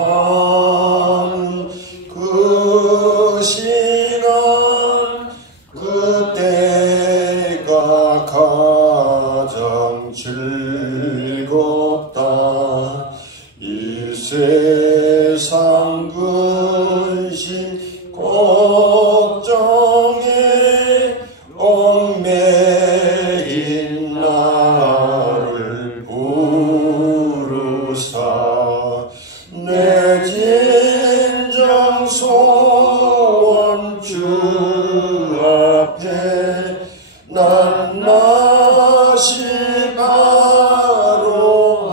기도한 그 시간 그때가 가장 즐겁다. 이 세상 근심 걱정에 얽매인 나를 부르사 내 진정 소원 주 앞에 낱낱이 바로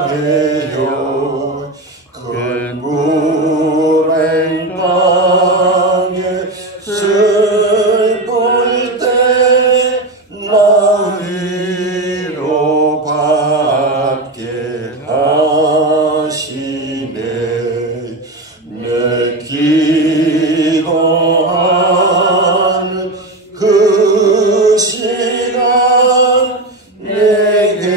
하래요. 큰 불행 땅에 슬플 때 나 위로받게 하시네. 내 기도하는 그 시간 내게는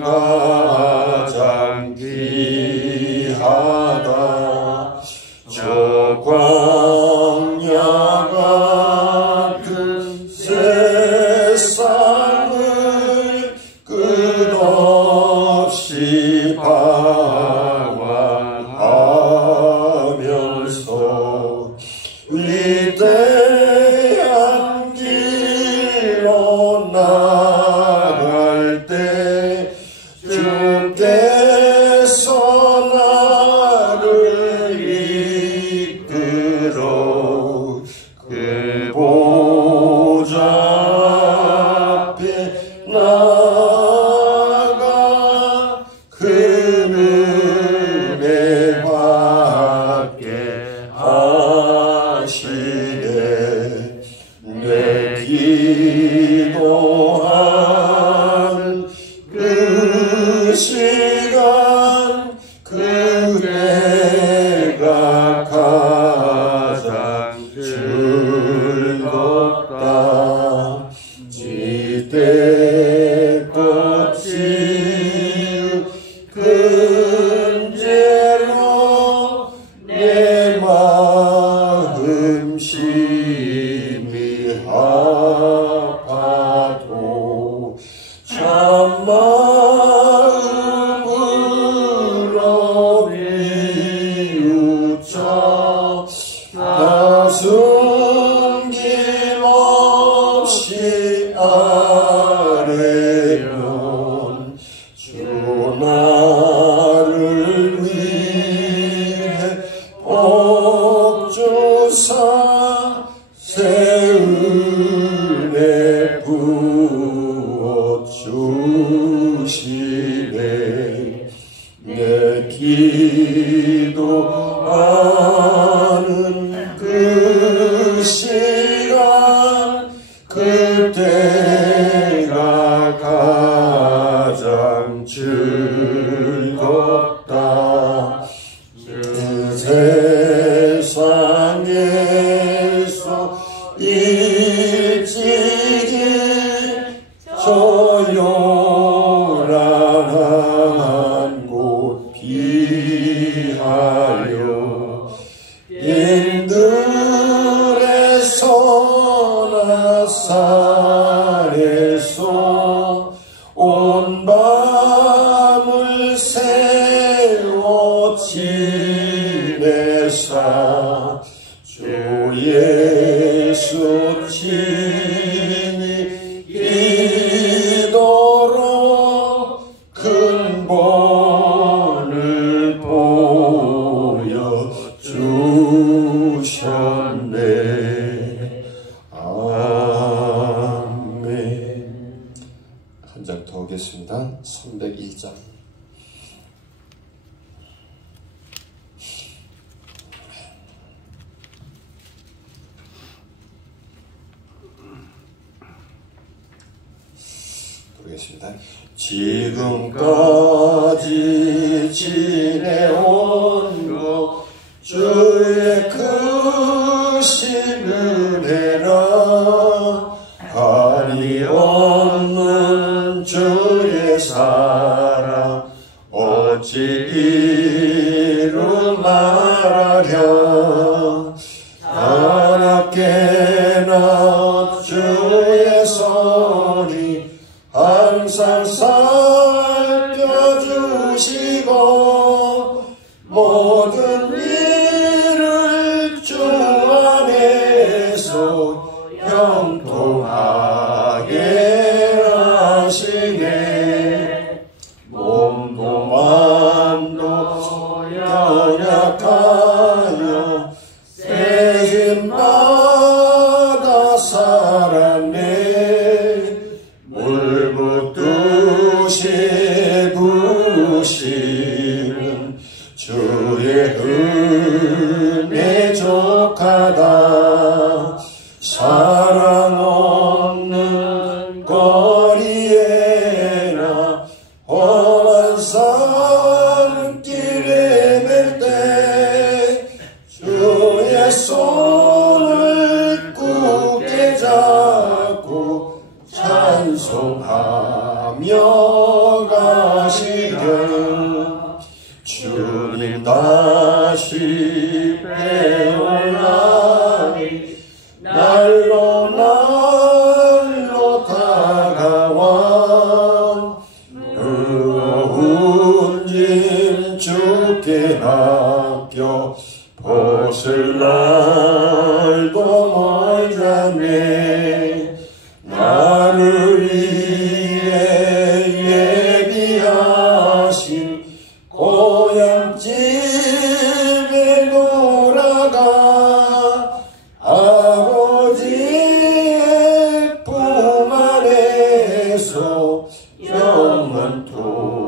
가장 귀하다. 저 광야 같은 세상을 끝없이 방황하면서 위대한 길로 나갈 때 주께서 나를 이끌어 그 보좌 앞에 나가 그 은혜 받게 하시네. 내 기도하는 그 시간 그대가 가장 즐겁다. 지대껏 지은 근죄로 내 마음 심히 아파도 참마음으로 비웃자 가슴 김없이 아뢰면 주 나를 위해 복주사 새 은혜 부어주시네. 내 기도하는 그 시간 그때가 가장 즐겁다. 그 세상에서 일찍이 조용한 곳 피하여 인들의 선한 산에서 온 밤을 새워 지내사 주 예수 친히 이도록 큰 본을 보여주셨네. 아멘. 한 장 더 오겠습니다. 301장. 보겠습니다. 지금까지 지내온 것 주의 크신 은혜라 한이 없는 주의 사랑 말아 어찌 이루 말하랴. 하나께나 주의 손이 항상 살펴주시고 모든 일을 주 안에서 형통하게 하시네. 몸도 마음도 연약하여 새 힘마다 살았네. 물 붓듯이 부시는 주의 은혜 족하다. 사랑 없는 거리에나 험한 산길에 맬 때 주의 손을 굳게 잡고 찬송하며 가시려. 주님 다시 배올라니 날로 날로 다가와. 무거운 짐 주께 맡겨 벗을 날도 멀잖네. 나를 위해 예비하신 고향집에 돌아가 아버지의 품 안에서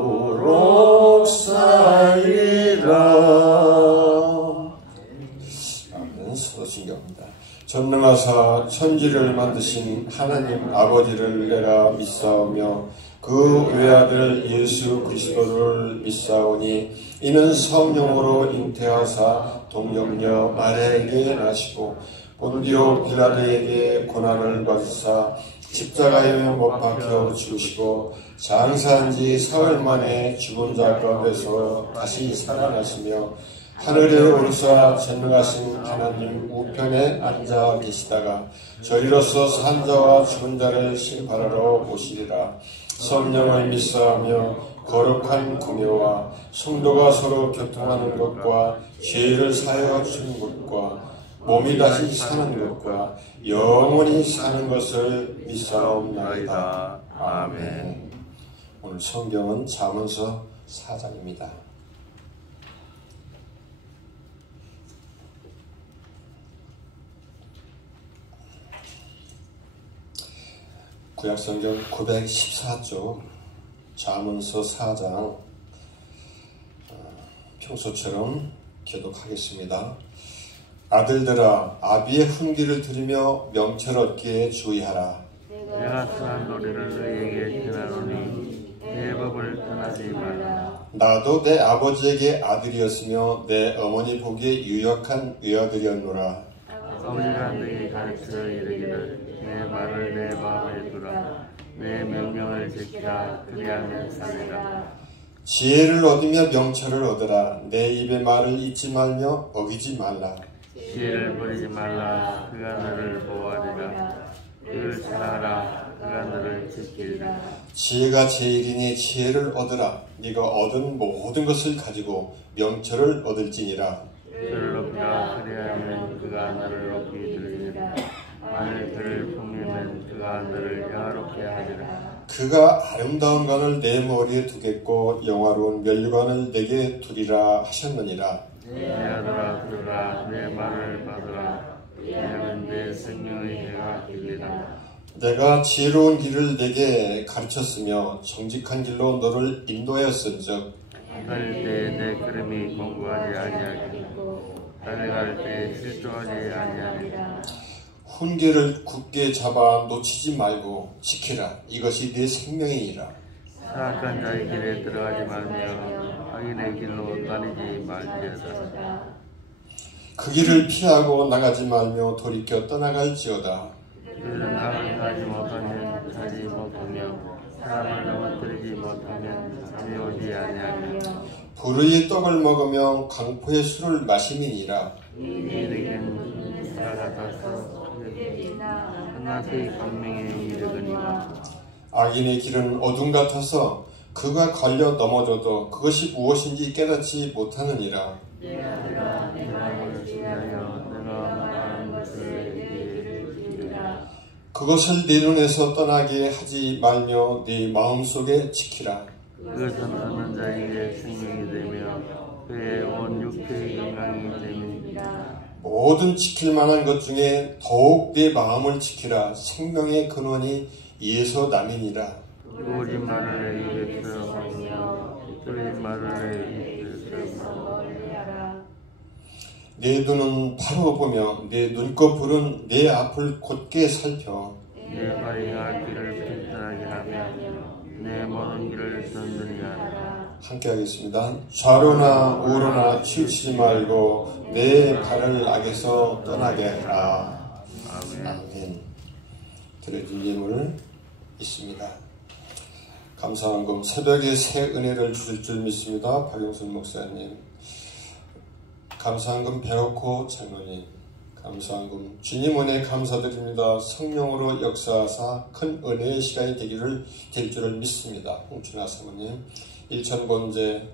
영원토록 살리라. 아멘. 서신경입니다. 전능하사 천지를 만드신 하나님 아버지를 내가 믿사오며 그 외아들 예수 그리스도를 믿사오니 이는 성령으로 잉태하사 동정녀 마리아에게 나시고 본디오 빌라도에게 고난을 받으사 십자가에 못 박혀 죽으시고 장사한 지 사흘 만에 죽은 자 가운데서 다시 살아나시며 하늘에 오르사 전능하신 하나님 우편에 앉아 계시다가 저리로서 산 자와 죽은 자를 심판하러 오시리라. 성령을 믿사하며 거룩한 공예와 성도가 서로 교통하는 것과 죄를 사하여 주는 것과 몸이 다시 사는 것과 영원히 사는 것을 믿사옵나이다. 아멘. 오늘 성경은 잠언서 4장입니다. 구약성경 914쪽 잠언서 4장 평소처럼 교독하겠습니다. 아들들아 아비의 훈기를 들으며 명철 얻기에 주의하라. 내가 선한 노래를 너희에게 전하노니 내 법을 떠나지 말라. 나도 내 아버지에게 아들이었으며 내 어머니 보기에 유력한 외아들이었노라. 아버지가 너희 가르쳐 이르기를 내 말을 내 마음에 두라. 내 명령을 지키라. 그리하면 살리라. 지혜를 얻으며 명철을 얻으라. 내 입의 말을 잊지 말며 어기지 말라. 지혜를 버리지 말라. 그가 너를 보호하리라. 그를 사랑하라. 그가 너를 지키리라. 지혜가 제일이니 지혜를 얻으라. 네가 얻은 모든 것을 가지고 명철을 얻을지니라. 그를 높이라. 그리하면 그가 너를 높이 들리리라. 만일 그를 품으면 그가 너를 영화롭게 하리라. 그가 아름다운 관을 내 머리에 두겠고 영화로운 면류관을 내게 두리라 하셨느니라. 내 아들아 들으라. 내 말을 받으라. 왜냐하면 내 생명의 해가 길리라. 내가 지혜로운 길을 내게 가르쳤으며 정직한 길로 너를 인도하였은즉 달릴 때 내 걸음이 공고하지 아니하겠고 달려갈 때 실족하지 아니하리라. 훈계를 굳게 잡아 놓치지 말고 지키라. 이것이 네 생명이니라. 사악한 자의 길에 들어가지 말며 악인의 길로 다니지 말지어다. 그 길을 피하고 나가지 말며 돌이켜 떠나갈지어다. 그들은 남을 가지 못하면 가지 못하며 사람을 넘어뜨리지 못하면 알지 아니하며 불의의 떡을 먹으며 강포의 술을 마심이니라. 이에게는 살아가서 하나씩 광명에 이르거니와 악인의 길은 어둠 같아서 그가 걸려 넘어져도 그것이 무엇인지 깨닫지 못하느니라. 내가 마음을 지하여 내가 말하는 것을 내게 이르라. 그것을 내 눈에서 떠나게 하지 말며 네 마음속에 지키라. 그것은 어느 자에게 생명이 되며 그의 온 육체의 영광이 됨이니라. 모든 지킬 만한 것 중에 더욱 내 마음을 지키라. 생명의 근원이 이에서 남이니라. 우리 말을 내 입에서 하며 우리 말을 내 입에서 멀리하라. 내 눈은 바로 보며 내 눈꺼풀은 내 앞을 곧게 살펴. 내 발이가 길을 튼튼하게 하며 내 모든 길을 든든히 하라. 함께 하겠습니다. 좌로나 우로나 치우치지 말고 내 발을 악에서 떠나게 하라. 아멘. 드려질 예물 있습니다. 감사한금 새벽에 새 은혜를 주실 줄 믿습니다. 박용순 목사님, 감사한금 배웠고 장로님, 감사한금 주님 은혜 감사드립니다. 성령으로 역사하사 큰 은혜의 시간이 될 줄을 믿습니다. 홍춘아 사모님, 일천번제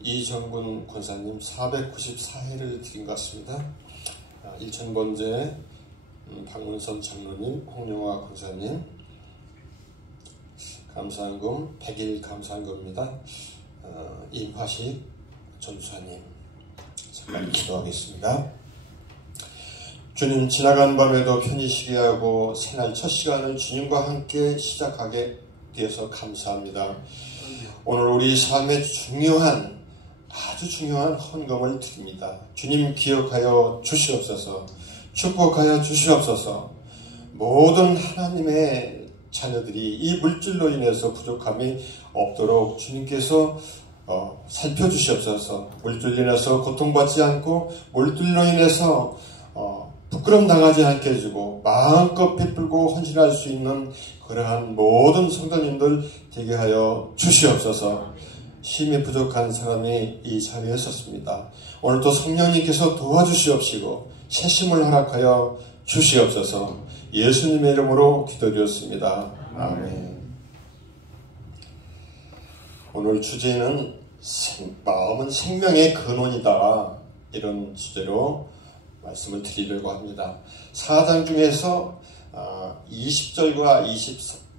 이정군 권사님 494회를 드린 것 같습니다. 일천번제 박문선 장로님, 홍영화 권사님, 감사한금 100일 감사한금입니다. 임화식 전수사님, 잠깐 기도하겠습니다. 주님, 지나간 밤에도 편히 쉬게 하고 새날 첫 시간을 주님과 함께 시작하게 되어서 감사합니다. 오늘 우리 삶의 아주 중요한 헌금을 드립니다. 주님 기억하여 주시옵소서. 축복하여 주시옵소서. 모든 하나님의 자녀들이 이 물질로 인해서 부족함이 없도록 주님께서 살펴주시옵소서. 물질로 인해서 고통받지 않고 물질로 인해서 부끄럼 당하지 않게 해주고 마음껏 베풀고 헌신할 수 있는 그러한 모든 성도님들 되게 하여 주시옵소서. 힘이 부족한 사람이 이 자리에 섰습니다. 오늘도 성령님께서 도와주시옵시고 새심을 허락하여 주시옵소서. 예수님의 이름으로 기도드렸습니다. 아멘. 오늘 주제는 마음은 생명의 근원이다, 이런 주제로 말씀을 드리려고 합니다. 4장 중에서 20절과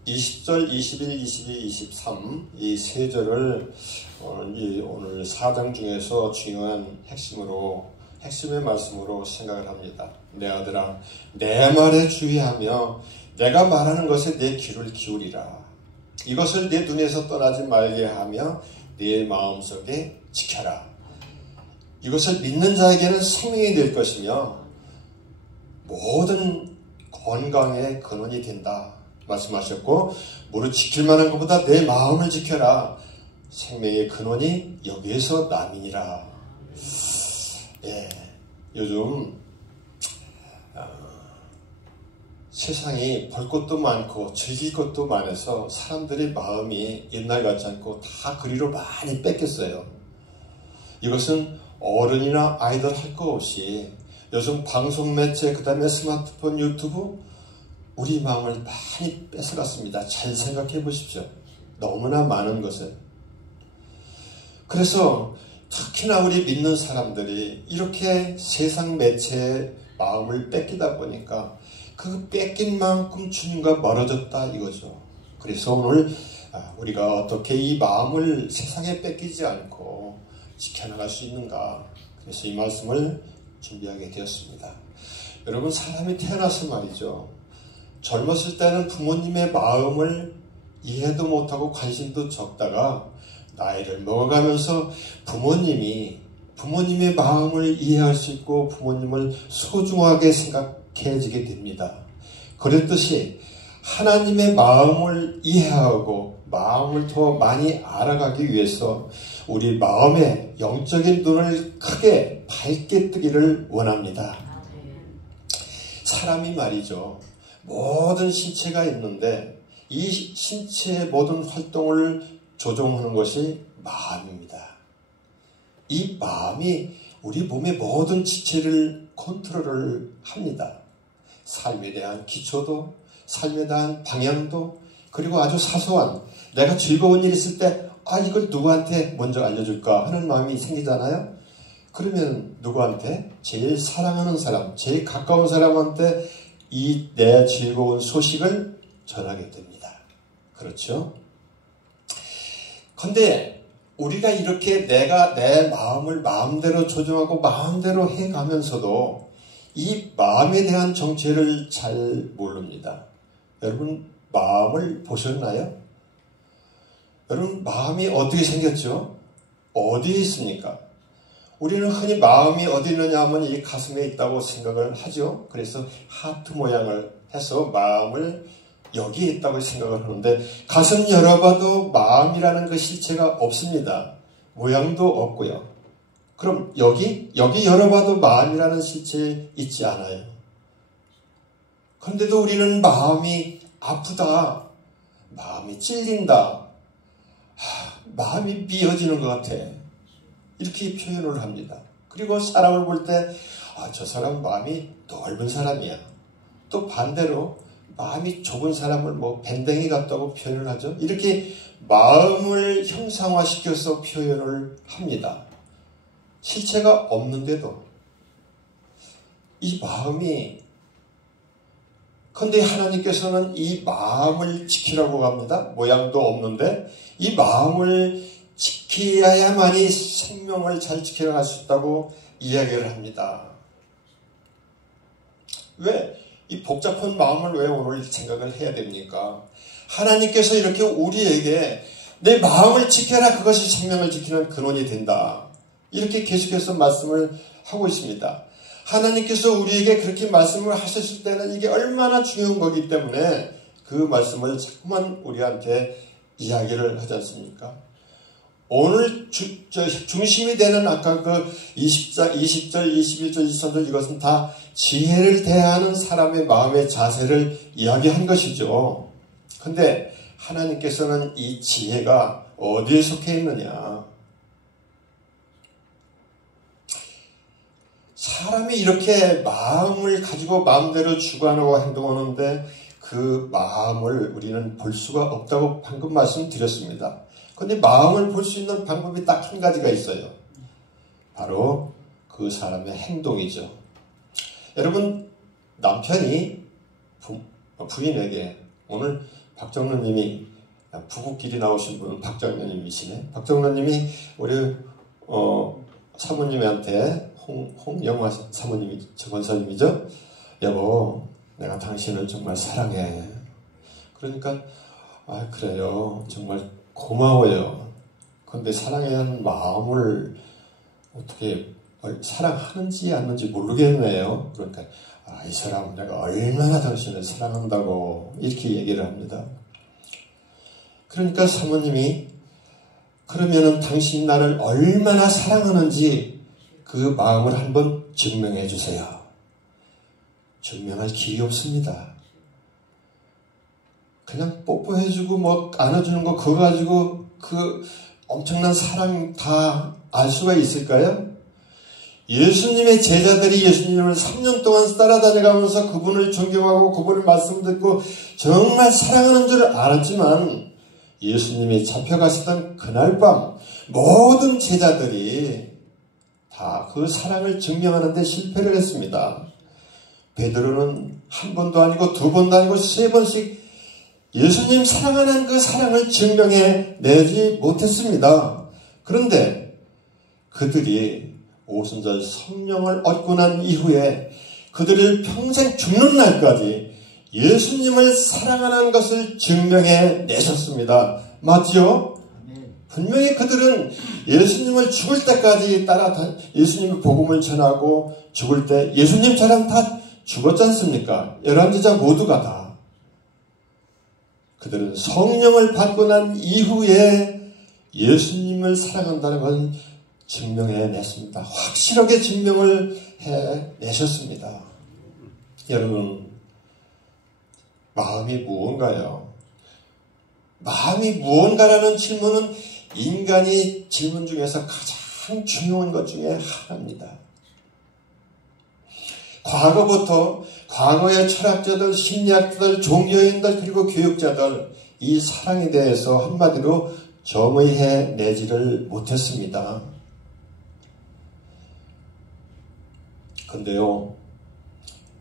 20절, 21, 22, 23 이 세 절을 오늘 4장 중에서 중요한 핵심의 말씀으로 생각을 합니다. 내 아들아, 내 말에 주의하며 내가 말하는 것에 내 귀를 기울이라. 이것을 내 눈에서 떠나지 말게 하며 내 마음속에 지켜라. 이것을 믿는 자에게는 생명이 될 것이며 모든 건강의 근원이 된다 말씀하셨고, 무릇 지킬 만한 것보다 내 마음을 지켜라. 생명의 근원이 여기에서 남이니라. 예, 요즘 세상이 볼 것도 많고 즐길 것도 많아서 사람들의 마음이 옛날 같지 않고 다 그리로 많이 뺏겼어요. 이것은 어른이나 아이들 할 거 없이 요즘 방송 매체, 그 다음에 스마트폰, 유튜브 우리 마음을 많이 뺏어갔습니다. 잘 생각해 보십시오. 너무나 많은 것을. 그래서 특히나 우리 믿는 사람들이 이렇게 세상 매체에 마음을 뺏기다 보니까 그 뺏긴 만큼 주님과 멀어졌다 이거죠. 그래서 오늘 우리가 어떻게 이 마음을 세상에 뺏기지 않고 지켜나갈 수 있는가, 그래서 이 말씀을 준비하게 되었습니다. 여러분, 사람이 태어나서 말이죠, 젊었을 때는 부모님의 마음을 이해도 못하고 관심도 적다가 나이를 먹어가면서 부모님의 마음을 이해할 수 있고 부모님을 소중하게 생각해지게 됩니다. 그랬듯이 하나님의 마음을 이해하고 마음을 더 많이 알아가기 위해서 우리 마음의 영적인 눈을 크게 밝게 뜨기를 원합니다. 사람이 말이죠, 모든 신체가 있는데 이 신체의 모든 활동을 조종하는 것이 마음입니다. 이 마음이 우리 몸의 모든 지체를 컨트롤을 합니다. 삶에 대한 기초도, 삶에 대한 방향도, 그리고 아주 사소한 내가 즐거운 일 있을 때 이걸 누구한테 먼저 알려줄까 하는 마음이 생기잖아요. 그러면 누구한테? 제일 사랑하는 사람, 제일 가까운 사람한테 이 내 즐거운 소식을 전하게 됩니다. 그렇죠? 근데 우리가 이렇게 내가 내 마음을 마음대로 조정하고 마음대로 해가면서도 이 마음에 대한 정체를 잘 모릅니다. 여러분 마음을 보셨나요? 여러분 마음이 어떻게 생겼죠? 어디에 있습니까? 우리는 흔히 마음이 어디 있느냐 하면 이 가슴에 있다고 생각을 하죠. 그래서 하트 모양을 해서 마음을 여기에 있다고 생각을 하는데 가슴 열어봐도 마음이라는 그 실체가 없습니다. 모양도 없고요. 그럼 여기 열어봐도 마음이라는 실체 있지 않아요. 그런데도 우리는 마음이 아프다, 마음이 찔린다, 마음이 미어지는 것 같아, 이렇게 표현을 합니다. 그리고 사람을 볼 때 저 사람 마음이 넓은 사람이야. 또 반대로 마음이 좁은 사람을 밴댕이 같다고 표현을 하죠. 이렇게 마음을 형상화시켜서 표현을 합니다. 실체가 없는데도 이 마음이, 근데 하나님께서는 이 마음을 지키라고 합니다. 모양도 없는데 이 마음을 지켜야만이 생명을 잘 지켜갈 수 있다고 이야기를 합니다. 왜 이 복잡한 마음을 왜 오늘 생각을 해야 됩니까? 하나님께서 이렇게 우리에게 내 마음을 지켜라, 그것이 생명을 지키는 근원이 된다, 이렇게 계속해서 말씀을 하고 있습니다. 하나님께서 우리에게 그렇게 말씀을 하셨을 때는 이게 얼마나 중요한 거기 때문에 그 말씀을 자꾸만 우리한테 이야기를 하지 않습니까? 오늘 중심이 되는 아까 그 20절, 21절, 23절 이것은 다 지혜를 대하는 사람의 마음의 자세를 이야기한 것이죠. 근데 하나님께서는 이 지혜가 어디에 속해 있느냐? 사람이 이렇게 마음을 가지고 마음대로 주관하고 행동하는데 그 마음을 우리는 볼 수가 없다고 방금 말씀드렸습니다. 그런데 마음을 볼 수 있는 방법이 딱 한 가지가 있어요. 바로 그 사람의 행동이죠. 여러분, 남편이 부인에게, 오늘 박정로님이 부부끼리 나오신 분은 박정로님이시네. 박정로님이 우리 사모님한테 홍영화 사모님이 권사님이죠. 여보, 내가 당신을 정말 사랑해. 그러니까 그래요, 정말 고마워요. 그런데 사랑해야 하는 마음을 어떻게 사랑하는지 않는지 모르겠네요. 그러니까 이 사람은 내가 얼마나 당신을 사랑한다고 이렇게 얘기를 합니다. 그러니까 사모님이, 그러면은 당신이 나를 얼마나 사랑하는지 그 마음을 한번 증명해 주세요. 증명할 길이 없습니다. 그냥 뽀뽀해주고 안아주는 거 그거 가지고 그 엄청난 사랑 다 알 수가 있을까요? 예수님의 제자들이 예수님을 3년 동안 따라다녀가면서 그분을 존경하고 그분의 말씀 듣고 정말 사랑하는 줄 알았지만 예수님이 잡혀가시던 그날 밤 모든 제자들이 다 그 사랑을 증명하는 데 실패를 했습니다. 베드로는 한 번도 아니고 두 번도 아니고 세 번씩 예수님 사랑하는 그 사랑을 증명해 내지 못했습니다. 그런데 그들이 오순절 성령을 얻고 난 이후에 그들을 평생 죽는 날까지 예수님을 사랑하는 것을 증명해 내셨습니다. 맞죠? 분명히 그들은 예수님을 죽을 때까지 예수님의 복음을 전하고 죽을 때 예수님처럼 다 죽었지 않습니까? 11제자 모두가 다. 그들은 성령을 받고 난 이후에 예수님을 사랑한다는 걸 증명해 냈습니다. 확실하게 증명을 해 내셨습니다. 여러분, 마음이 무언가요? 마음이 무언가라는 질문은 인간이 질문 중에서 가장 중요한 것 중에 하나입니다. 과거부터 과거의 철학자들, 심리학자들, 종교인들 그리고 교육자들 이 사랑에 대해서 한마디로 정의해 내지를 못했습니다. 근데요,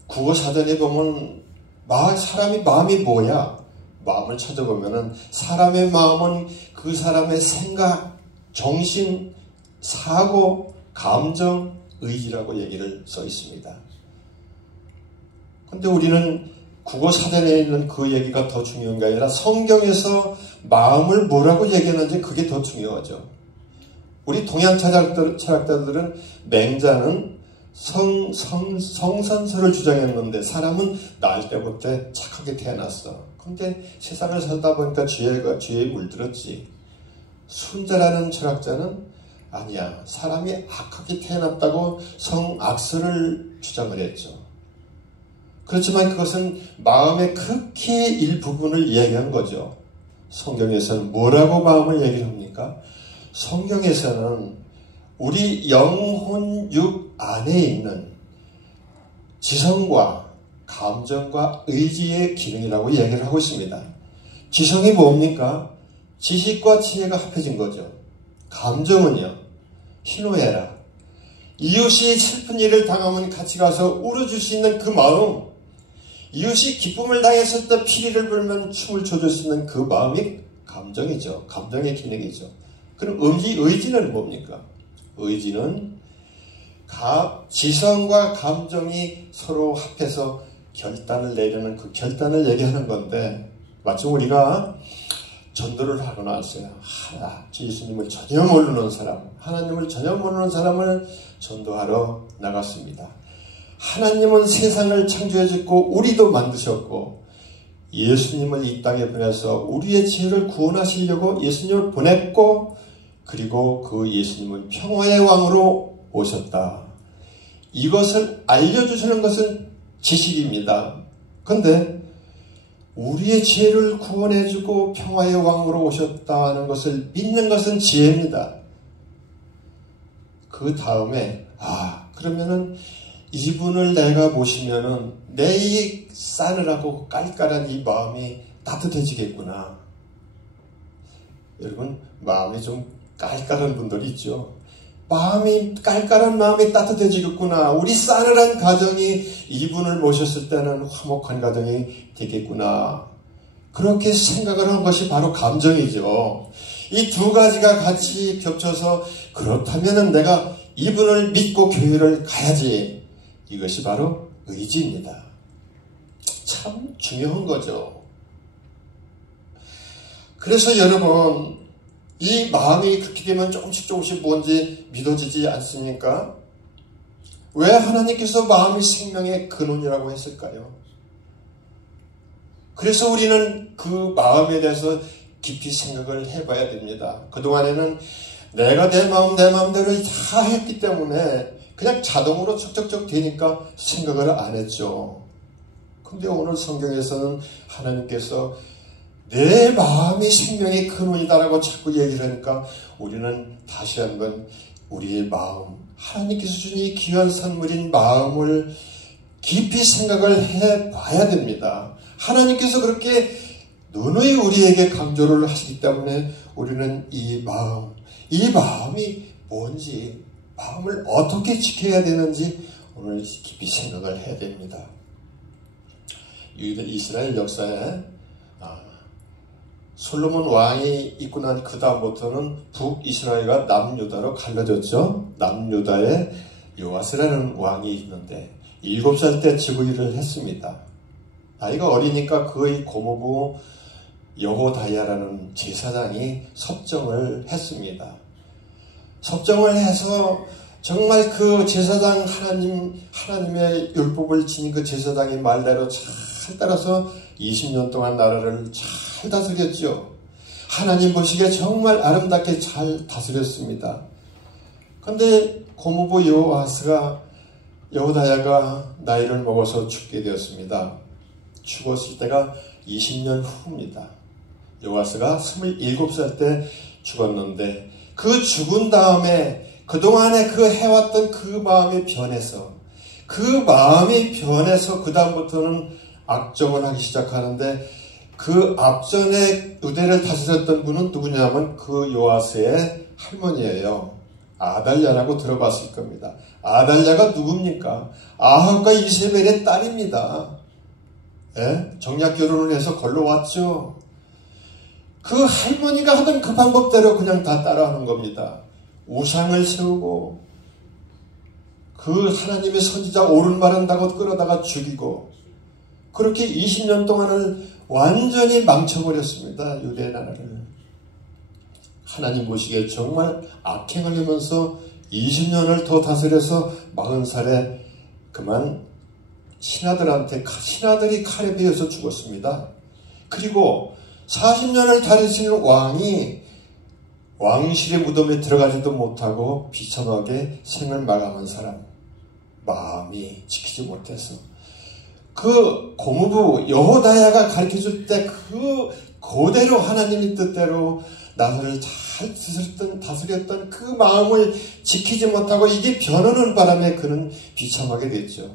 국어사전에 보면 사람의 마음이 뭐야? 마음을 찾아보면은 사람의 마음은 그 사람의 생각, 정신, 사고, 감정, 의지라고 얘기를 써 있습니다. 근데 우리는 국어사전에 있는 그 얘기가 더 중요한 게 아니라 성경에서 마음을 뭐라고 얘기하는지 그게 더 중요하죠. 우리 동양 철학자들은 맹자는 성선설을 주장했는데 사람은 낳을 때부터 착하게 태어났어. 근데 세상을 살다 보니까 죄에 물들었지. 순자라는 철학자는 아니야. 사람이 악하게 태어났다고 성악설을 주장을 했죠. 그렇지만 그것은 마음의 극히 일부분을 이야기한 거죠. 성경에서는 뭐라고 마음을 얘기합니까? 성경에서는 우리 영혼 육 안에 있는 지성과 감정과 의지의 기능이라고 얘기를 하고 있습니다. 지성이 뭡니까? 지식과 지혜가 합해진 거죠. 감정은요, 희노애락. 이웃이 슬픈 일을 당하면 같이 가서 울어줄 수 있는 그 마음, 이웃이 기쁨을 당했을 때 피리를 불면 춤을 춰줄 수 있는 그 마음이 감정이죠. 감정의 기능이죠. 그럼 의지는 뭡니까? 의지는 지성과 감정이 서로 합해서 결단을 내리는 그 결단을 얘기하는 건데, 마침 우리가 전도를 하고 나왔어요. 예수님을 전혀 모르는 사람, 하나님을 전혀 모르는 사람을 전도하러 나갔습니다. 하나님은 세상을 창조해 주셨고 우리도 만드셨고 예수님을 이 땅에 보내서 우리의 죄를 구원하시려고 예수님을 보냈고, 그리고 그 예수님은 평화의 왕으로 오셨다. 이것을 알려주시는 것은 지식입니다. 그런데 우리의 죄를 구원해주고 평화의 왕으로 오셨다는 것을 믿는 것은 지혜입니다. 그 다음에 그러면은 이분을 내가 모시면은 내 이 싸늘하고 깔깔한 이 마음이 따뜻해지겠구나. 여러분, 마음이 좀 깔깔한 분들이 있죠. 깔깔한 마음이 따뜻해지겠구나. 우리 싸늘한 가정이 이분을 모셨을 때는 화목한 가정이 되겠구나. 그렇게 생각을 한 것이 바로 감정이죠. 이 두 가지가 같이 겹쳐서 그렇다면 내가 이분을 믿고 교회를 가야지. 이것이 바로 의지입니다. 참 중요한 거죠. 그래서 여러분, 이 마음이 그렇게 되면 조금씩 뭔지 믿어지지 않습니까? 왜 하나님께서 마음이 생명의 근원이라고 했을까요? 그래서 우리는 그 마음에 대해서 깊이 생각을 해봐야 됩니다. 그동안에는 내가 내 마음대로 다 했기 때문에 그냥 자동으로 척척척 되니까 생각을 안 했죠. 근데 오늘 성경에서는 하나님께서 내 마음이 생명의 근원이다라고 자꾸 얘기를 하니까 우리는 다시 한번 우리의 마음, 하나님께서 주신 이 귀한 선물인 마음을 깊이 생각을 해봐야 됩니다. 하나님께서 그렇게 누누이 우리에게 강조를 하시기 때문에 우리는 이 마음이 뭔지, 마음을 어떻게 지켜야 되는지 오늘 깊이 생각을 해야 됩니다. 이스라엘 역사에 솔로몬 왕이 있고 난 그 다음부터는 북이스라엘과 남유다로 갈라졌죠. 남유다에 요아스라는 왕이 있는데 7살 때 즉위를 했습니다. 나이가 어리니까 그의 고모부 여호다야라는 제사장이 섭정을 했습니다. 섭정을 해서 정말 그 제사장 하나님의 율법을 지닌 그 제사장의 말대로 잘 따라서 20년 동안 나라를 잘 다스렸죠. 하나님 보시기에 정말 아름답게 잘 다스렸습니다. 그런데 고모부 여호다야가 나이를 먹어서 죽게 되었습니다. 죽었을 때가 20년 후입니다. 요아스가 27살 때 죽었는데 그 죽은 다음에 그동안에 그 해왔던 그 마음이 변해서 그 다음부터는 악정을 하기 시작하는데 그 앞전에 의대를 다스렸던 분은 누구냐면 그 요아스의 할머니예요. 아달랴라고 들어봤을 겁니다. 아달랴가 누굽니까? 아합과 이세벨의 딸입니다. 예? 정략 결혼을 해서 걸러왔죠. 그 할머니가 하던 그 방법대로 그냥 다 따라하는 겁니다. 우상을 세우고 그 하나님의 선지자 옳은 말한다고 끌어다가 죽이고 그렇게 20년 동안을 완전히 망쳐버렸습니다. 유대 나라를. 하나님 보시기에 정말 악행을 하면서 20년을 더 다스려서 40살에 그만 신하들이 칼에 베어서 죽었습니다. 그리고 40년을 다스리는 왕이 왕실의 무덤에 들어가지도 못하고 비참하게 생을 마감한 사람, 마음이 지키지 못해서 그 고모부 여호다야가 가르쳐줄 때 그 그대로 하나님의 뜻대로 나를 잘 다스렸던 그 마음을 지키지 못하고 이게 변하는 바람에 그는 비참하게 됐죠.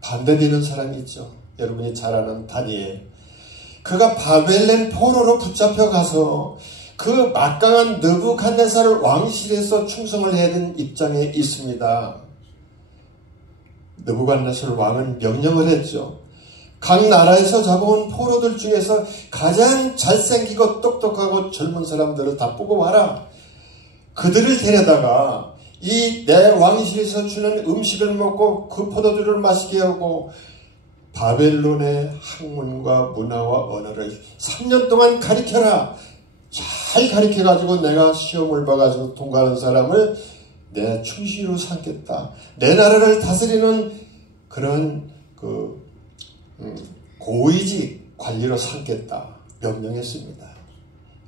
반대되는 사람이 있죠. 여러분이 잘 아는 다니엘. 그가 바벨론 포로로 붙잡혀 가서 그 막강한 느부갓네살 왕실에서 충성을 해야 되는 입장에 있습니다. 느부갓네살 왕은 명령을 했죠. 각 나라에서 잡아온 포로들 중에서 가장 잘생기고 똑똑하고 젊은 사람들을 다 뽑아와라. 그들을 데려다가 이 내 왕실에서 주는 음식을 먹고 그 포도주를 마시게 하고 바벨론의 학문과 문화와 언어를 3년 동안 가르쳐라. 잘 가르쳐가지고 내가 시험을 봐가지고 통과하는 사람을 내 충신으로 삼겠다. 내 나라를 다스리는 그런 고위직 관리로 삼겠다. 명령했습니다.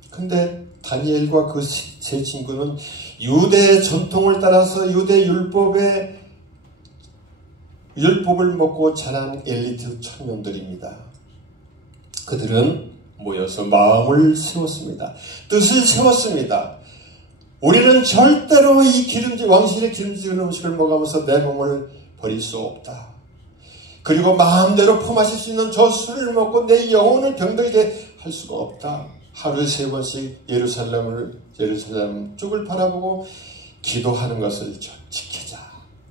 근데 다니엘과 그 세 친구는 유대의 전통을 따라서 유대 율법을 먹고 자란 엘리트 청년들입니다. 그들은 모여서 마음을 세웠습니다. 뜻을 세웠습니다. 우리는 절대로 이 왕실의 기름진 음식을 먹으면서 내 몸을 버릴 수 없다. 그리고 마음대로 품마실 수 있는 저 술을 먹고 내 영혼을 병들게 할 수가 없다. 하루에 3번씩 예루살렘 쪽을 바라보고 기도하는 것을 지키자.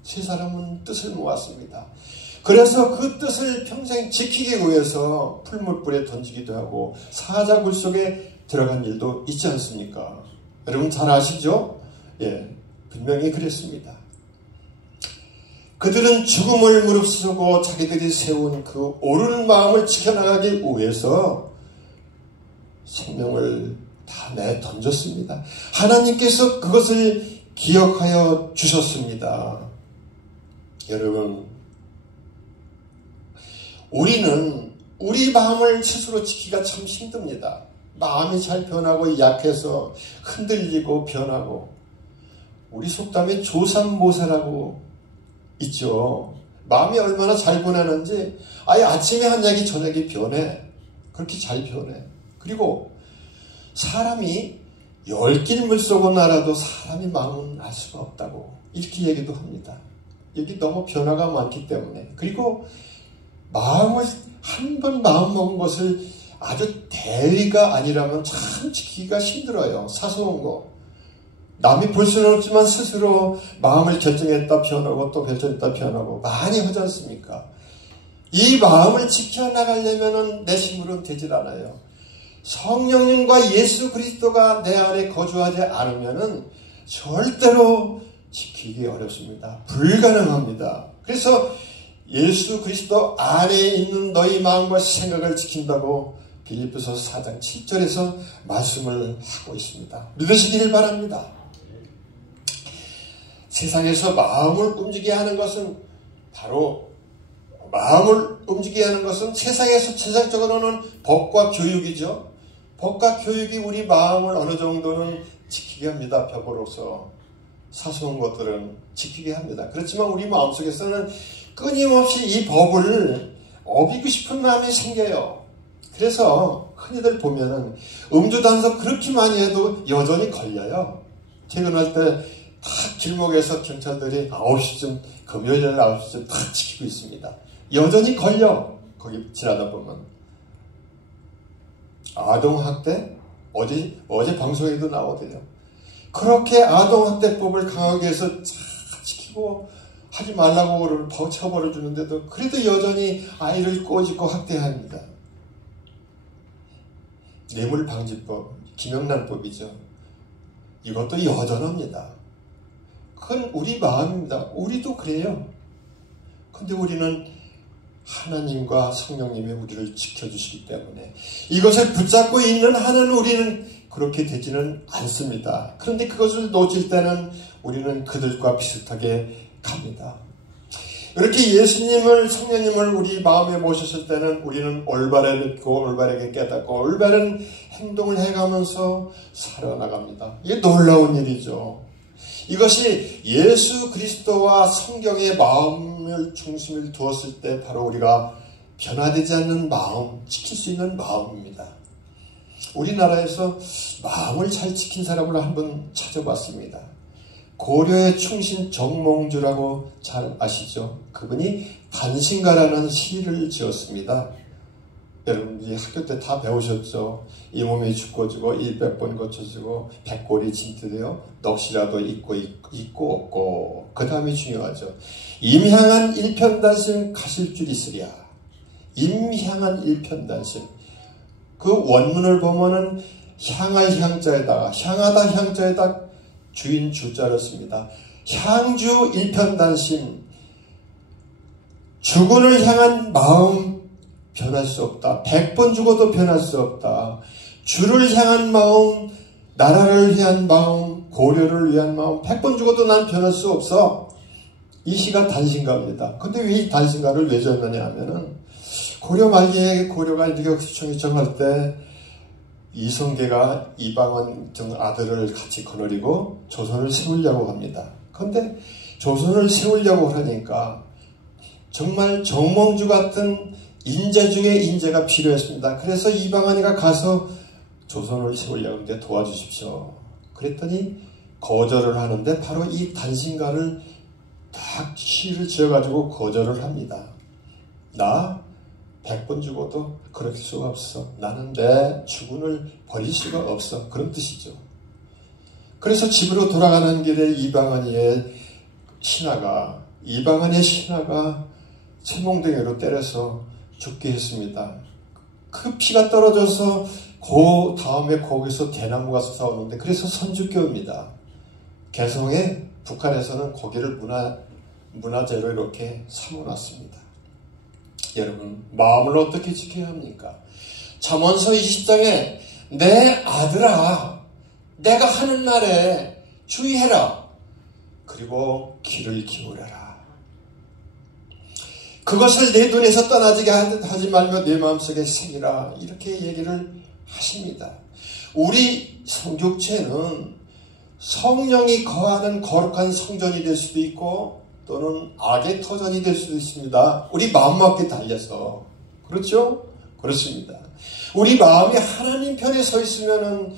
세 사람은 뜻을 모았습니다. 그래서 그 뜻을 평생 지키기 위해서 풀무불에 던지기도 하고 사자굴 속에 들어간 일도 있지 않습니까? 여러분 잘 아시죠? 예, 분명히 그랬습니다. 그들은 죽음을 무릅쓰고 자기들이 세운 그 옳은 마음을 지켜나가기 위해서 생명을 다 내던졌습니다. 하나님께서 그것을 기억하여 주셨습니다. 여러분, 우리는 우리 마음을 스스로 지키기가 참 힘듭니다. 마음이 잘 변하고 약해서 흔들리고 변하고 우리 속담에 조삼모사라고 있죠. 마음이 얼마나 잘 변하는지 아예 아침에 한 약이 저녁에 변해. 그렇게 잘 변해. 그리고 사람이 10길 물속을 날아도 사람이 마음은 알 수가 없다고 이렇게 얘기도 합니다. 여기 너무 변화가 많기 때문에. 그리고 마음을 한 번 마음 먹은 것을 아주 대의가 아니라면 참 지키기가 힘들어요. 사소한 거. 남이 볼 수는 없지만 스스로 마음을 결정했다 변하고 또 결정했다 변하고 많이 하지 않습니까? 이 마음을 지켜나가려면 내 힘으로는 되질 않아요. 성령님과 예수 그리스도가 내 안에 거주하지 않으면 절대로 지키기 어렵습니다. 불가능합니다. 그래서 예수 그리스도 안에 있는 너희 마음과 생각을 지킨다고 빌립보서 4장 7절에서 말씀을 하고 있습니다. 믿으시기를 바랍니다. 세상에서 마음을 움직이게 하는 것은 세상에서 세상적으로는 법과 교육이죠. 법과 교육이 우리 마음을 어느 정도는 지키게 합니다. 법으로서 사소한 것들은 지키게 합니다. 그렇지만 우리 마음속에서는 끊임없이 이 법을 어기고 싶은 마음이 생겨요. 그래서 흔히들 보면은 음주 단속 그렇게 많이 해도 여전히 걸려요. 퇴근할 때 딱 길목에서 경찰들이 9시쯤, 금요일 9시쯤 딱 지키고 있습니다. 여전히 걸려. 거기 지나다 보면. 아동학대? 어제 방송에도 나오대요. 그렇게 아동학대법을 강하게 해서 잘 지키고 하지 말라고 처벌을 주는데도 그래도 여전히 아이를 꼬집고 학대합니다. 뇌물방지법, 김영란법이죠. 이것도 여전합니다. 그건 우리 마음입니다. 우리도 그래요. 근데 우리는 하나님과 성령님이 우리를 지켜주시기 때문에 이것을 붙잡고 있는 한은 우리는 그렇게 되지는 않습니다. 그런데 그것을 놓칠 때는 우리는 그들과 비슷하게 갑니다. 이렇게 예수님을, 성령님을 우리 마음에 모셨을 때는 우리는 올바르게 믿고 올바르게 깨닫고 올바른 행동을 해가면서 살아나갑니다. 이게 놀라운 일이죠. 이것이 예수 그리스도와 성경의 마음을 중심을 두었을 때 바로 우리가 변화되지 않는 마음, 지킬 수 있는 마음입니다. 우리나라에서 마음을 잘 지킨 사람을 한번 찾아봤습니다. 고려의 충신 정몽주라고 잘 아시죠? 그분이 단신가라는 시를 지었습니다. 여러분이 학교 때 다 배우셨죠? 이 몸이 죽고지고 100번 고쳐지고 백골이 진트되어 넋이라도 있고 없고 그 다음이 중요하죠. 임향한 일편단심 가실 줄 있으랴. 임향한 일편단심. 그 원문을 보면은 향할 향자에다가 향하다 향자에다 주인 주자를 씁니다. 향주 일편단심. 주군을 향한 마음 변할 수 없다. 100번 죽어도 변할 수 없다. 주를 향한 마음, 나라를 위한 마음, 고려를 위한 마음 100번 죽어도 난 변할 수 없어. 이 시가 단신가입니다. 근데 왜 이 단신가를 왜 지었느냐 하면은 고려 말기에 고려가 일격수총이 정할 때 이성계가 이방원 등 아들을 같이 거느리고 조선을 세우려고 합니다. 그런데 조선을 세우려고 하니까 정말 정몽주 같은 인재 중에 인재가 필요했습니다. 그래서 이방원이가 가서 조선을 세우려고 하는데 도와주십시오. 그랬더니 거절을 하는데 바로 이 단신가를 딱 시를 지어가지고 거절을 합니다. 나 100번 죽어도 그럴 수가 없어. 나는 내 주군을 버릴 수가 없어. 그런 뜻이죠. 그래서 집으로 돌아가는 길에 이방원의 신하가 채몽덩이로 때려서 죽게 했습니다. 그 피가 떨어져서 그 다음에 거기서 대나무가 솟아오는데 그래서 선주교입니다. 개성에 북한에서는 거기를 문화재로 이렇게 삼아놨습니다. 여러분, 마음을 어떻게 지켜야 합니까? 잠언서 20장에 내 아들아, 내가 하는 날에 주의해라. 그리고 귀를 기울여라. 그것을 내 눈에서 떠나지 하지 말며 내 마음속에 새기라. 이렇게 얘기를 하십니다. 우리 성육체는 성령이 거하는 거룩한 성전이 될 수도 있고 또는 악의 터전이 될 수도 있습니다. 우리 마음먹기에 달려서. 그렇죠? 그렇습니다. 우리 마음이 하나님 편에 서 있으면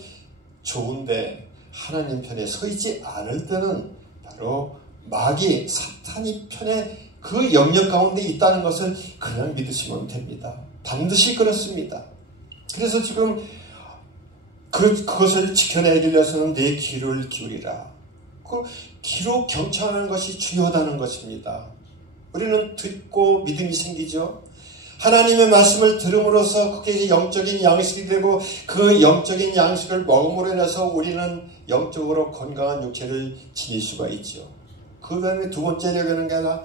좋은데 하나님 편에 서 있지 않을 때는 바로 마귀, 사탄이 편에 그 영역 가운데 있다는 것을 그냥 믿으시면 됩니다. 반드시 그렇습니다. 그래서 지금 그것을 지켜내기 위해서는 내 귀를 기울이라. 그 귀로 경청하는 것이 중요하다는 것입니다. 우리는 듣고 믿음이 생기죠. 하나님의 말씀을 들음으로써 그게 영적인 양식이 되고 그 영적인 양식을 먹음으로 인해서 우리는 영적으로 건강한 육체를 지닐 수가 있죠. 그 다음에 두 번째 얘기하는 게 아니라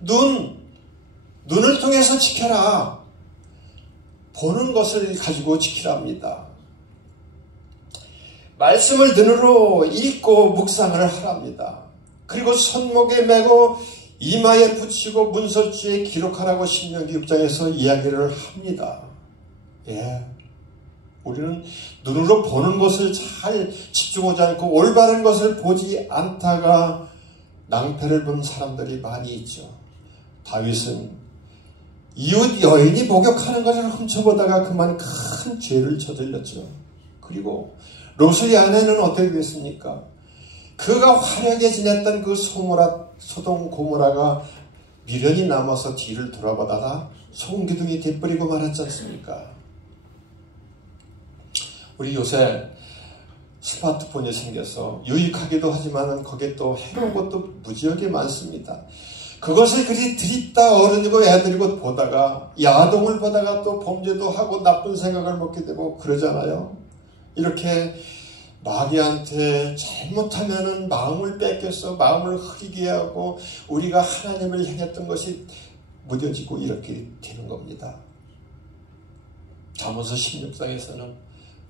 눈을 통해서 지켜라. 보는 것을 가지고 지키라 합니다. 말씀을 눈으로 읽고 묵상을 하랍니다. 그리고 손목에 메고 이마에 붙이고 문설주에 기록하라고 신명기 6장에서 이야기를 합니다. 예. 우리는 눈으로 보는 것을 잘 집중하지 않고 올바른 것을 보지 않다가 낭패를 본 사람들이 많이 있죠. 다윗은 이웃 여인이 목욕하는 것을 훔쳐보다가 그만 큰 죄를 저질렀죠. 그리고 롯의 아내는 어떻게 됐습니까? 그가 화려하게 지냈던 그 소돔 고모라가 미련이 남아서 뒤를 돌아보다가 소금기둥이 돼버리고 말았지 않습니까? 우리 요새 스마트폰이 생겨서 유익하기도 하지만 거기에 또 해로운 것도 무지하게 많습니다. 그것을 그리 들이다 어른이고 애들이고 보다가 야동을 보다가 또 범죄도 하고 나쁜 생각을 먹게 되고 그러잖아요. 이렇게 마귀한테 잘못하면은 마음을 뺏겨서 마음을 흐리게 하고 우리가 하나님을 향했던 것이 무뎌지고 이렇게 되는 겁니다. 잠언서 16장에서는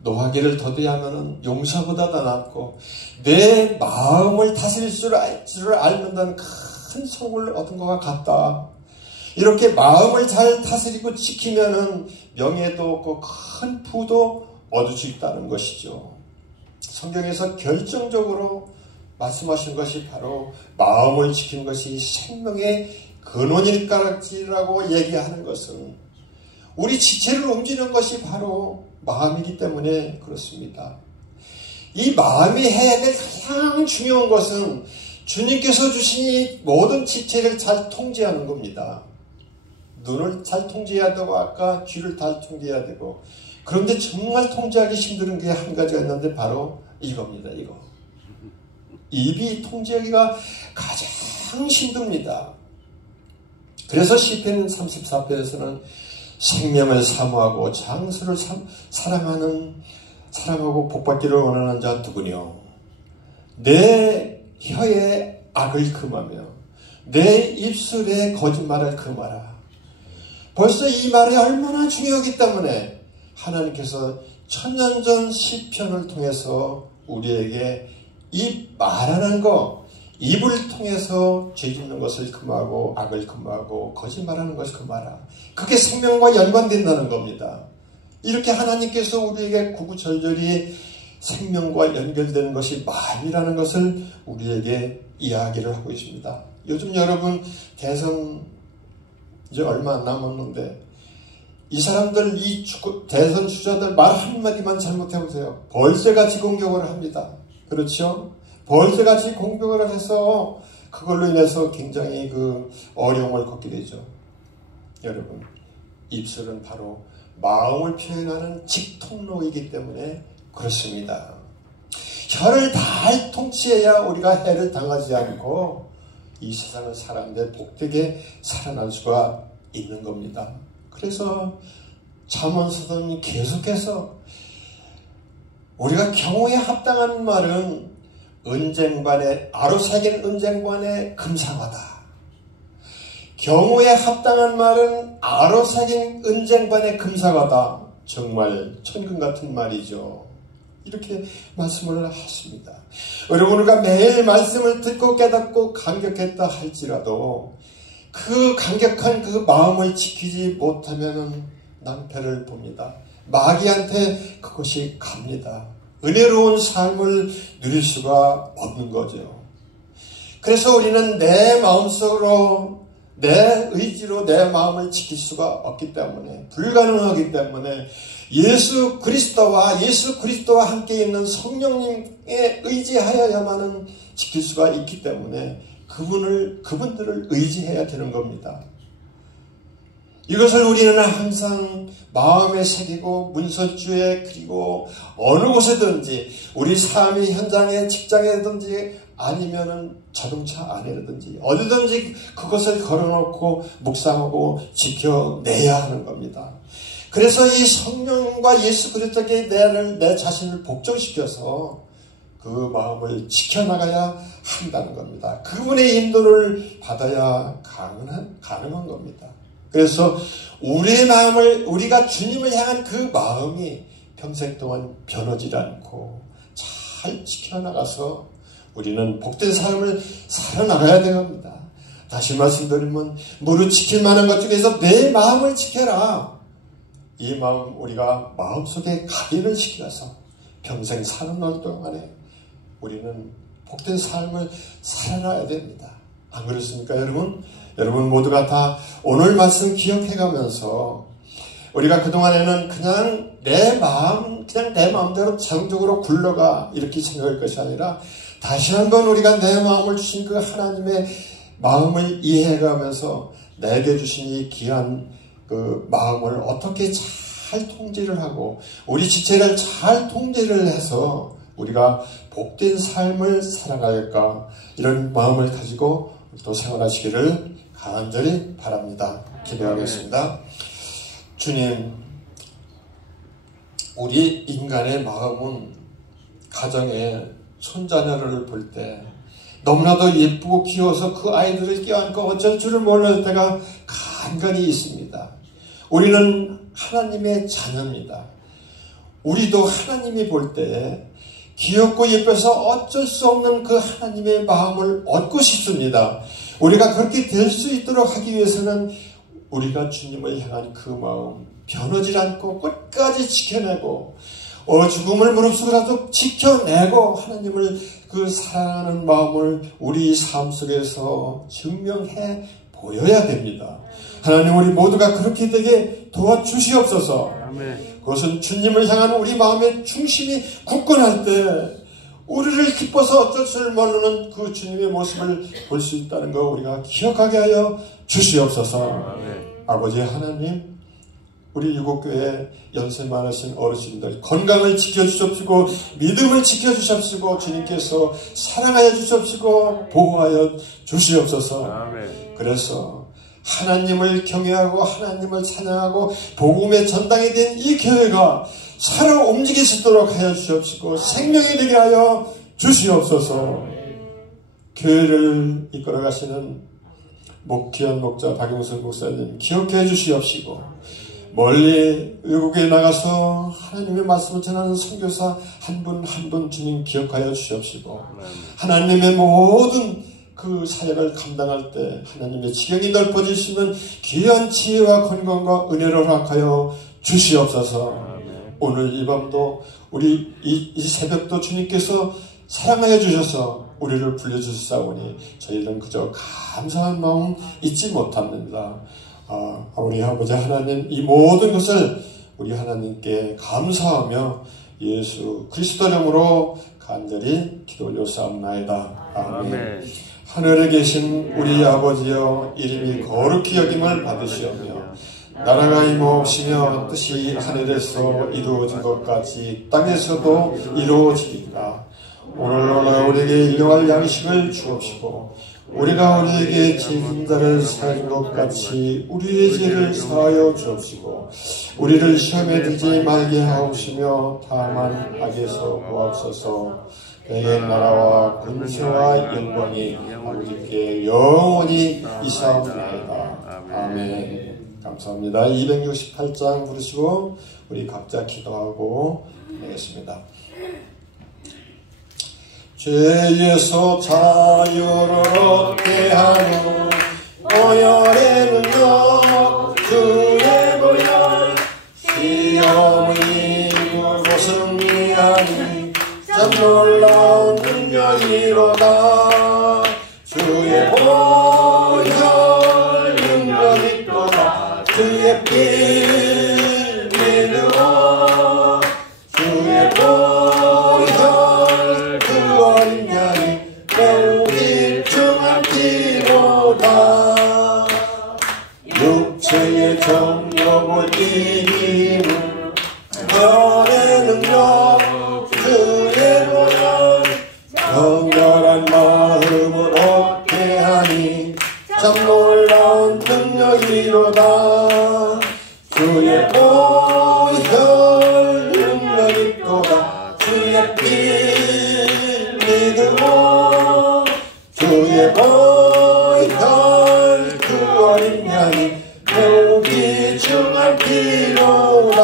노하기를 더디하면은 용사보다 더 낫고 내 마음을 다스릴 줄 알는다는 큰 성공을 얻은 것과 같다. 이렇게 마음을 잘 다스리고 지키면은 명예도 얻고 큰 부도 얻을 수 있다는 것이죠. 성경에서 결정적으로 말씀하신 것이 바로 마음을 지키는 것이 생명의 근원일까지라고 얘기하는 것은 우리 지체를 움직이는 것이 바로 마음이기 때문에 그렇습니다. 이 마음이 해야 될 가장 중요한 것은 주님께서 주신 이 모든 지체를 잘 통제하는 겁니다. 눈을 잘 통제해야 되고 아까 귀를 잘 통제해야 되고 그런데 정말 통제하기 힘든 게 한 가지가 있는데 바로 이겁니다. 이거. 입이 통제하기가 가장 힘듭니다. 그래서 시편 34편에서는 생명을 사모하고 장수를 사랑하고 복받기를 원하는 자 누구뇨? 내 혀에 악을 금하며 내 입술에 거짓말을 금하라. 벌써 이 말이 얼마나 중요하기 때문에 하나님께서 천년전 시편을 통해서 우리에게 입 말하는 거, 입을 통해서 죄 짓는 것을 금하고 악을 금하고 거짓말하는 것을 금하라. 그게 생명과 연관된다는 겁니다. 이렇게 하나님께서 우리에게 구구절절히 생명과 연결되는 것이 마음이라는 것을 우리에게 이야기를 하고 있습니다. 요즘 여러분 대선 이제 얼마 안 남았는데 이 사람들 이 대선 주자들 말 한마디만 잘못해보세요. 벌새같이 공격을 합니다. 그렇죠? 벌새같이 공격을 해서 그걸로 인해서 굉장히 그 어려움을 겪게 되죠. 여러분, 입술은 바로 마음을 표현하는 직통로이기 때문에 그렇습니다. 혀를 잘 통치해야 우리가 해를 당하지 않고 이 세상을 살아가는데 복되게 살아날 수가 있는 겁니다. 그래서 잠언서는 계속해서 우리가 경우에 합당한 말은 은쟁반에 아로새긴 은쟁반에 금상하다. 경우에 합당한 말은 아로새긴 은쟁반에 금상하다. 정말 천금 같은 말이죠. 이렇게 말씀을 하십니다. 여러분, 우리가 매일 말씀을 듣고 깨닫고 감격했다 할지라도 그 감격한 그 마음을 지키지 못하면 낭패를 봅니다. 마귀한테 그것이 갑니다. 은혜로운 삶을 누릴 수가 없는 거죠. 그래서 우리는 내 마음속으로 내 의지로 내 마음을 지킬 수가 없기 때문에 불가능하기 때문에 예수 그리스도와 함께 있는 성령님에 의지하여야만은 지킬 수가 있기 때문에 그분들을 의지해야 되는 겁니다. 이것을 우리는 항상 마음에 새기고 문설주에 그리고 어느 곳에든지 우리 삶의 현장에 직장에든지 아니면은 자동차 안에든지 어디든지 그것을 걸어놓고 묵상하고 지켜내야 하는 겁니다. 그래서 이 성령과 예수 그리스도께 내 자신을 복종시켜서 그 마음을 지켜나가야 한다는 겁니다. 그분의 인도를 받아야 가능한 겁니다. 그래서 우리의 마음을 우리가 주님을 향한 그 마음이 평생 동안 변하지 않고 잘 지켜나가서 우리는 복된 삶을 살아나가야 되는 겁니다. 다시 말씀드리면 무릇 지킬 만한 것 중에서 내 마음을 지켜라. 이 마음 우리가 마음속에 각인을 시켜서 평생 사는 날 동안에 우리는 복된 삶을 살아나야 됩니다. 안 그렇습니까 여러분? 여러분 모두가 다 오늘 말씀 기억해가면서 우리가 그동안에는 그냥 내 마음대로 자동적으로 굴러가 이렇게 생각할 것이 아니라 다시 한번 우리가 내 마음을 주신 그 하나님의 마음을 이해해가면서 내게 주신 이 귀한 그 마음을 어떻게 잘 통제를 하고 우리 지체를 잘 통제를 해서 우리가 복된 삶을 살아갈까 이런 마음을 가지고 또 생활하시기를 간절히 바랍니다. 기도하겠습니다. 주님, 우리 인간의 마음은 가정에 손자녀를 볼 때 너무나도 예쁘고 귀여워서 그 아이들을 껴안고 어쩔 줄을 모를 때가 간간히 있습니다. 우리는 하나님의 자녀입니다. 우리도 하나님이 볼 때 귀엽고 예뻐서 어쩔 수 없는 그 하나님의 마음을 얻고 싶습니다. 우리가 그렇게 될 수 있도록 하기 위해서는 우리가 주님을 향한 그 마음 변하지 않고 끝까지 지켜내고 죽음을 무릅쓰고라도 지켜내고 하나님을 그 사랑하는 마음을 우리 삶 속에서 증명해 보여야 됩니다. 하나님, 우리 모두가 그렇게 되게 도와주시옵소서. 그것은 주님을 향한 우리 마음의 중심이 굳건할 때 우리를 기뻐서 어쩔 줄 모르는 그 주님의 모습을 볼 수 있다는 거 우리가 기억하게 하여 주시옵소서. 아버지 하나님, 우리 유곡교회 연세 많으신 어르신들 건강을 지켜주십시고 믿음을 지켜주십시고 주님께서 사랑하여 주십시고 보호하여 주시옵소서. 그래서 하나님을 경외하고 하나님을 찬양하고 복음의 전당이 된 이 교회가 살아 움직일 수 있도록 하여 주시옵시고 생명이 되게 하여 주시옵소서. 교회를 이끌어 가시는 귀한 목자 박용선 목사님 기억해 주시옵시고 멀리 외국에 나가서 하나님의 말씀을 전하는 선교사 한 분 한 분 주님 기억하여 주시옵시고 하나님의 모든 그 사역을 감당할 때 하나님의 지경이 넓어지시면 귀한 지혜와 건강과 은혜를 허락하여 주시옵소서. 오늘 이 밤도 우리 이 새벽도 주님께서 사랑하여 주셔서 우리를 불러주시사오니 저희는 그저 감사한 마음 잊지 못합니다. 우리 아버지 하나님, 이 모든 것을 우리 하나님께 감사하며 예수 그리스도 이름으로 간절히 기도 올려사옵나이다. 아멘. 하늘에 계신 우리 아버지여, 이름이 거룩히 여김을 받으시오며 나라가 임하옵시며 뜻이 하늘에서 이루어진 것 같이 땅에서도 이루어지리이다. 오늘날 우리에게 일용할 양식을 주옵시고 우리가 우리에게 지은 자를 사하는 것 같이 우리의 죄를 사하여 주옵시고 우리를 시험에 들지 말게 하옵시며 다만 악에서 구하옵소서. 내게 나라와 권세와 영광이 아버지께 영원히 이사옵나이다. 아멘. 감사합니다. 268장 부르시고 우리 각자 기도하고 하겠습니다. 죄에서 자유를 얻게 하는 오열의 능력 주의 보혈 시험이 무엇은 미하니 참 놀라운 능력이로다. 주의 보혈 능력이 또다. 주의 피 믿으오 주의 보혈 그 어린 양이 매우 일중한 피로다. 육체의 정욕을 이기는 별의 능력 주의 보혈 정결한 마음을 얻게 하니 참 놀라운 능력이로다. 주의 보혈 능력이 또다. 주의 피 믿으오 주의 보혈 그 어린 양이 매우 귀중한 피로다.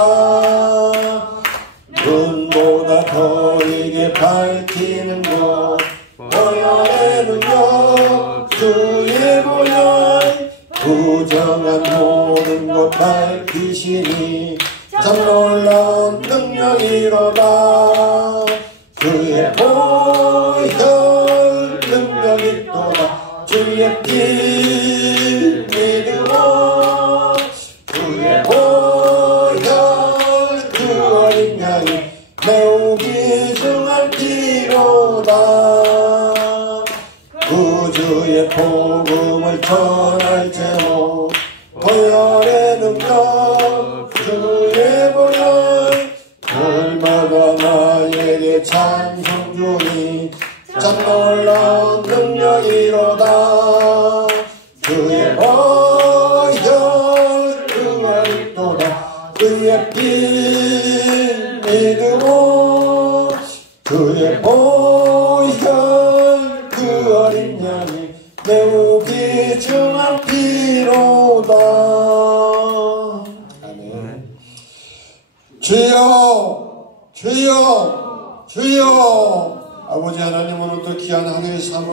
눈보다 더이게 밝히는 것 보혈의 능력 주의 보혈 부정한 모든 것 밝히시니 참 놀라운 능력이로다. 주의 보혈 능력이 또다. 주의 피 주의 복음을 전할지로 보혈의 능력 주의 보혈 날마다 나에게 찬송 주니 참 놀라운 능력이로다 주의 보혈 그가 있도다 그의 피 믿으고 주의 보혈 그 어린 양이 매우 귀중한 피로다. 아멘. 주여 주여 주여 아버지 하나님 오늘도 귀한 하루의 삶을